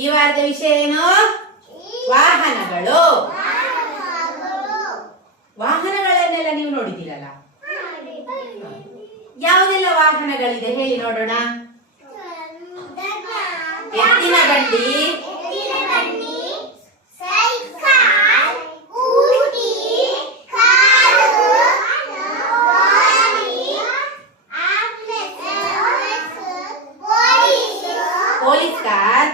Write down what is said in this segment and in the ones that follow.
ಈ ವಾರದ ವಿಷಯ ಏನು? ವಾಹನಗಳು. ವಾಹನಗಳನ್ನೆಲ್ಲ ನೀವು ನೋಡಿದ್ದೀರಲ್ಲ, ಯಾವುದೆಲ್ಲ ವಾಹನಗಳಿದೆ ಹೇಳಿ ನೋಡೋಣ. ಎತ್ತಿನ ಬಂಡಿ, ಪೊಲೀಸ್ ಕಾರ್,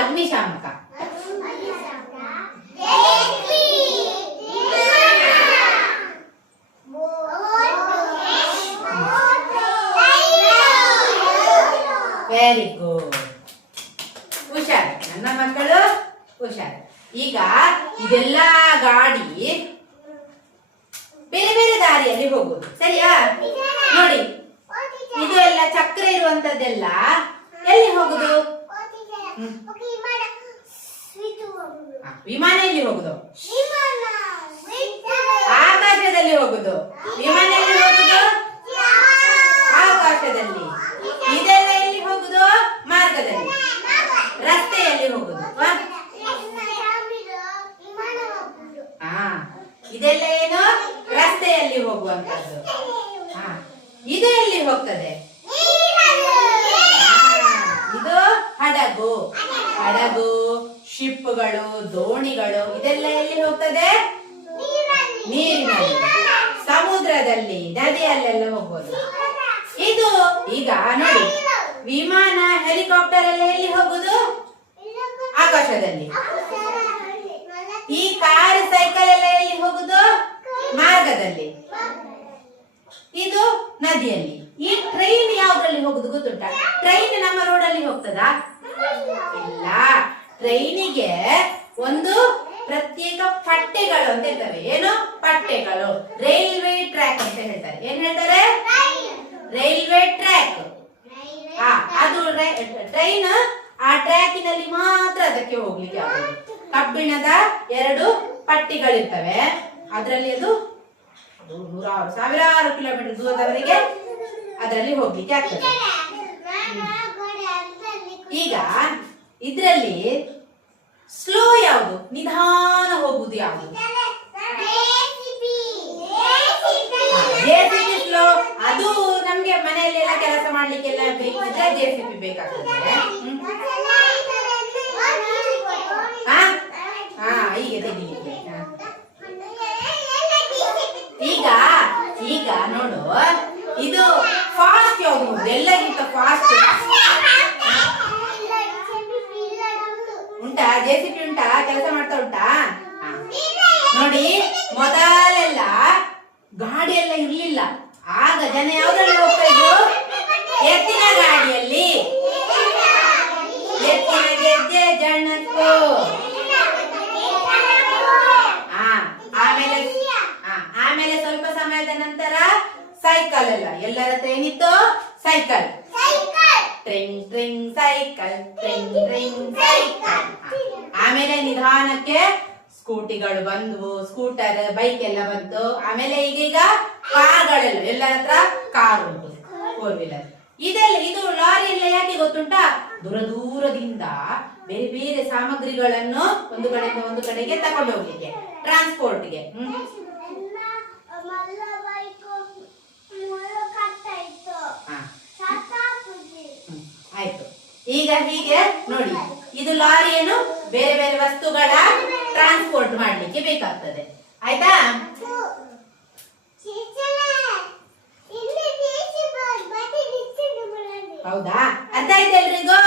ಅಗ್ನಿಶಾಮಕ. ವೆರಿ ಗುಡ್, ಹುಷಾರ್ ನನ್ನ ಮಕ್ಕಳು, ಹುಷಾರ್. ಈಗ ಇದೆಲ್ಲ ಗಾಡಿ ಬೇರೆ ಬೇರೆ ದಾರಿಯಲ್ಲಿ ಹೋಗುದು, ಸರಿಯಾ? ನೋಡಿ, ಇದು ಎಲ್ಲ ಚಕ್ರ ಇರುವಂತದ್ದೆಲ್ಲ ಎಲ್ಲಿ ಹೋಗುದು? ವಿಮಾನ ಎಲ್ಲಿ ಹೋಗುದು? ಆಕಾಶದಲ್ಲಿ ಹೋಗುದು. ವಿಮಾನ ಎಲ್ಲಿ ಹೋಗುದು? ಆಕಾಶದಲ್ಲಿ. ಇದೆಲ್ಲ ಎಲ್ಲಿ ಹೋಗುದು? ಮಾರ್ಗದಲ್ಲಿ, ರಸ್ತೆಯಲ್ಲಿ ಹೋಗುದು. ಇದೆಲ್ಲ ಏನು? ರಸ್ತೆಯಲ್ಲಿ ಹೋಗುವಂತದ್ದು. ಇದು ಎಲ್ಲಿ ಹೋಗ್ತದೆ? ಇದು ಹಡಗು. ಹಡಗು, ಶಿಪ್ಗಳು, ದೋಣಿಗಳು, ಇದೆಲ್ಲ ಎಲ್ಲಿ ಹೋಗ್ತದೆ? ನೀರಿನಲ್ಲಿ, ಸಮುದ್ರದಲ್ಲಿ, ನದಿಯಲ್ಲೆಲ್ಲ ಹೋಗ್ಬೋದು. ಇದು ಈಗ ನೋಡಿ, ವಿಮಾನ, ಹೆಲಿಕಾಪ್ಟರ್ ಎಲ್ಲ ಎಲ್ಲಿ ಹೋಗುದು? ಆಕಾಶದಲ್ಲಿ. ಈ ಕಾರ್, ಸೈಕಲ್ ಎಲ್ಲ ಎಲ್ಲಿ ಹೋಗುದು? ಮಾರ್ಗದಲ್ಲಿ. ಇದು ನದಿಯಲ್ಲಿ. ಈ ಟ್ರೈನ್ ಯಾವ್ದ್ರಲ್ಲಿ ಹೋಗುದು ಗೊತ್ತುಂಟಾ? ಟ್ರೈನ್ ನಮ್ಮ ರೋಡಲ್ಲಿ ಹೋಗ್ತದಾ? ಇಲ್ಲ. ಟ್ರೈನಿಗೆ ಒಂದು ಪ್ರತ್ಯೇಕ ಪಟ್ಟೆಗಳು ಅಂತ ಇರ್ತವೆ. ಏನು ಪಟ್ಟೆಗಳು? ರೈಲ್ವೆ ಟ್ರ್ಯಾಕ್ ಅಂತ ಹೇಳ್ತಾರೆ. ಏನ್ ಹೇಳ್ತಾರೆ? Railway track. ಅದು ಟ್ರೈನ್ ಆ ಟ್ರ್ಯಾಕಿನಲ್ಲಿ ಮಾತ್ರ ಅದಕ್ಕೆ ಹೋಗ್ಲಿಕ್ಕೆ ಆಗುದು. ಕಬ್ಬಿಣದ 2 ಪಟ್ಟಿಗಳಿರ್ತವೆ. ಅದರಲ್ಲಿ ಅದು ನೂರಾರು ಸಾವಿರಾರು ಕಿಲೋಮೀಟರ್ ದೂರದವರೆಗೆ ಅದರಲ್ಲಿ ಹೋಗ್ಲಿಕ್ಕೆ ಆಗ್ತದೆ. ಈಗ ಇದ್ರಲ್ಲಿ ಸ್ಲೋ ಯಾವುದು? ನಿಧಾನ ಹೋಗುದು ಯಾವುದು? JCB slow. ಅದು ನಮ್ಗೆ ಮನೆಯಲ್ಲೆಲ್ಲ ಕೆಲಸ ಮಾಡ್ಲಿಕ್ಕೆಲ್ಲ ಬೇಕಿದ್ರೆ ಜೆಸಿಬಿ ಬೇಕಾಗ್ತದೆ. ಹೀಗೆ ತೆಗಿಲಿಕ್ಕೆ. ಈಗ ನೋಡು, ಇದು ಫಾಸ್ಟ್ ಯಾವುದು? ಎಲ್ಲಕ್ಕಿಂತ ಫಾಸ್ಟ್ ಉಂಟಾ? ಜೆಸಿಬಿ ಉಂಟಾ? ಕೆಲಸ ಮಾಡ್ತಾ ಉಂಟಾ? ನೋಡಿ, ಮೊದಲೆಲ್ಲ ಗಾಡಿ ಎಲ್ಲ ಇರ್ಲಿಲ್ಲ. ಆಗ ಜನ ಯಾವ್ದ್ರಲ್ಲಿ ಹೋಗ್ತಾ ಇದ್ರು? ಎತ್ತಿನ ಗಾಡಿಯಲ್ಲಿ. ಎತ್ತಿನ ಗೆಜ್ಜೆ ಜಣ್ಣಕ್ಕೂ. ಆಮೇಲೆ ಸ್ವಲ್ಪ ಸಮಯದ ನಂತರ ಸೈಕಲ್ ಎಲ್ಲರ ಹತ್ರ ಏನಿತ್ತು? Cycle. Tring tring cycle, tring tring cycle. ಆಮೇಲೆ ನಿಧಾನಕ್ಕೆ ಸ್ಕೂಟಿಗಳು ಬಂದ್ವು, ಸ್ಕೂಟರ್, ಬೈಕ್ ಎಲ್ಲ ಬಂತು. ಆಮೇಲೆ ಈಗೀಗ ಕಾರ್ಗಳೆಲ್ಲ, ಎಲ್ಲರ ಹತ್ರ ಕಾರ್ ಉಂಟು, 4 ವೀಲರ್. ಇದು ಲಾರಿ ಎಲ್ಲ ಯಾಕೆ ಗೊತ್ತುಂಟಾ? ದೂರ ದೂರದಿಂದ ಬೇರೆ ಬೇರೆ ಸಾಮಗ್ರಿಗಳನ್ನು ಒಂದು ಕಡೆಯಿಂದ ಒಂದು ಕಡೆಗೆ ತಗೊಂಡು ಹೋಗ್ಲಿಕ್ಕೆ, ಟ್ರಾನ್ಸ್ಪೋರ್ಟ್ಗೆ. ಆಯ್ತು. ಈಗ ಹೀಗೆ ನೋಡಿ, ಇದು ಲಾರಿ ಏನು? ಬೇರೆ ಬೇರೆ ವಸ್ತುಗಳ ಟ್ರಾನ್ಸ್ಪೋರ್ಟ್ ಮಾಡ್ಲಿಕ್ಕೆ ಬೇಕಾಗ್ತದೆ. ಆಯ್ತಾ? ಹೌದಾ? ಅರ್ಥ ಆಯ್ತು ಎಲ್ರಿಗೂ?